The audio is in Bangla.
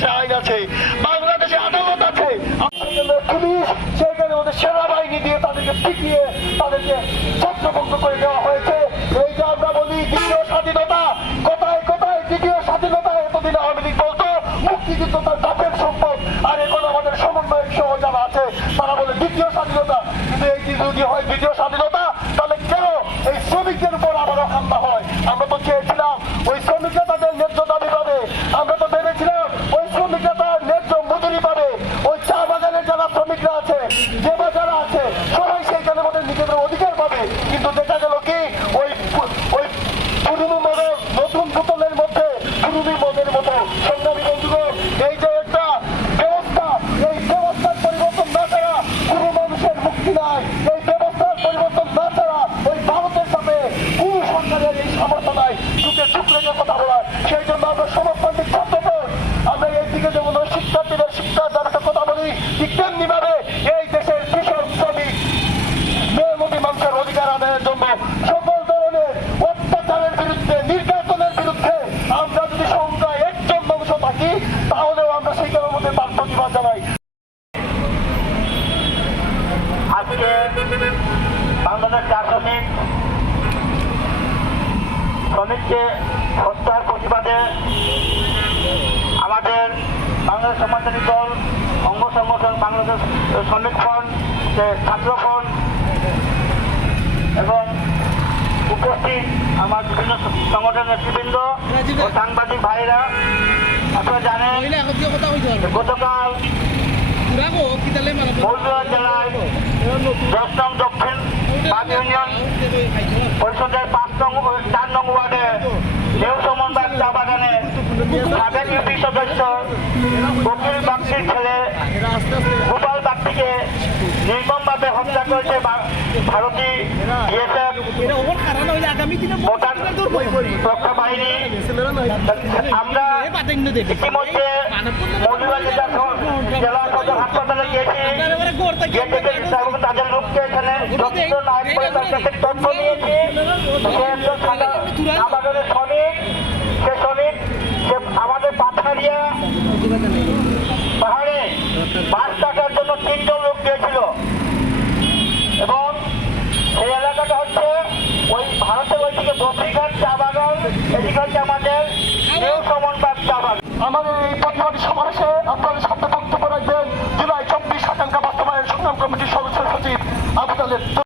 বাংলাদেশে আইন আছে, বাংলাদেশে আদালত আছে। পুলিশ সেখানে ওদের সেনাবাহিনী দিয়ে তাদেরকে পিটিয়ে তাদেরকে ছত্রভঙ্গ করে দেওয়া হয়েছে। এই যে আমরা বলি দ্বিতীয় স্বাধীনতা, কোথায় কোথায় দ্বিতীয় স্বাধীনতা? এতদিন আওয়ামী লীগ বলতো মুক্তিযুদ্ধ তার বাপের সম্পদ, আর এখন আমাদের সমন্বয়ক সহ যারা আছে তারা বলে দ্বিতীয় স্বাধীনতা। কিন্তু এই যদি হয় দ্বিতীয় স্বাধীনতা, তাহলে কেন এই শ্রমিকদের উপর আবারও হামলা হয়? আমরা তো চেয়েছিলাম ওই শ্রমিকরা তাদের ন্যায্য দাবি পাবে, আমরা তো ভেবেছিলাম ওই শ্রমিকরা তার ন্যায্য মজুরি পাবে, ওই চা বাগানের যারা শ্রমিকরা আছে, যে যারা আছে সবাই সেইখানে আমাদের নিজেদের অধিকার পাবে। কিন্তু দেখা গেল কি ওই ওই পুরনো মদের, নতুন বোতলের মধ্যে পুরনো মদের মতো। সংগ্রামী বন্ধুগণ, এই যে একটা ব্যবস্থা, এই ব্যবস্থার পরিবর্তন না ছাড়া কোনো মানুষের মুক্তি নাই। এই ব্যবস্থার পরিবর্তন না ছাড়া ওই ভারতের সাথে কোন সরকারের এই সামর্থ্য নাই চুকে চুপ রেখে কথা বলার। সেই জন্য আমরা সমর্থনকে ছাত্রদের আমরা এই দিকে যেমন শিক্ষার্থীদের শিক্ষার দ্বারা কথা বলি, ঠিক তেমনি ভাবে এই দেশের কৃষক, শ্রমিক, মেহনতি মানুষের অধিকার আদায়ের জন্য সকল ধরনের অত্যাচারের বিরুদ্ধে, নির্যাতনের বিরুদ্ধে আমরা যদি সংখ্যায় একজন মানুষ থাকি তাহলেও আমরা সেইখানের মধ্যে তার প্রতিবাদ জানাই। আজকে বাংলাদেশ চা শ্রমিককে হত্যার প্রতিবাদে আমাদের বাংলাদেশ সমাজতান্ত্রিক দল, অঙ্গ সংগঠন, বাংলাদেশ শ্রমিক ফ্রন্ট, ছাত্র ফ্রন্ট এবং উপস্থিত আমার বিভিন্ন সংগঠনের নেতৃবৃন্দ ও সাংবাদিক ভাইরা, আপনারা জানেন গতকাল মৌলভীবাজার জেলায় 10 নং দক্ষিণ বাগ ইউনিয়ন পরিষদের 4 নং ওয়ার্ডে নিউ সমনবাগ চা বাগানে সাবেক ইউপি সদস্য বকির বাগচির ছেলে গোপাল বাগচিকে নির্মমভাবে হত্যা করেছে ভারতীয় বিএসএফ রক্ষা বাহিনী। আমরা ইতিমধ্যে মৌলভীবাজার জেলা সদর হাসপাতালে গিয়েছি, এবং তাদের লোককে এখানে তথ্য নিয়েছি। আমাদের শ্রমিক, সে শ্রমিক আমাদের পাথারিয়া পাহাড়ে বাস কাটার জন্য 3 জন লোক গিয়েছিল, এবং সেই এলাকাটা হচ্ছে ওই ভারতের ওইদিকে বদ্রীঘাট চা বাগান, এদিকে হচ্ছে আমাদের নিউ সমনবাগ চা বাগান। আমাদের এই প্রতিবাদী সমাবেশে আপনাদের সাথে বক্তব্য রাখবেন জুলাই 24 আকাঙ্ক্ষা বাস্তবায়ন সংগ্রাম কমিটির সদস্য সচিব আবু তালেব।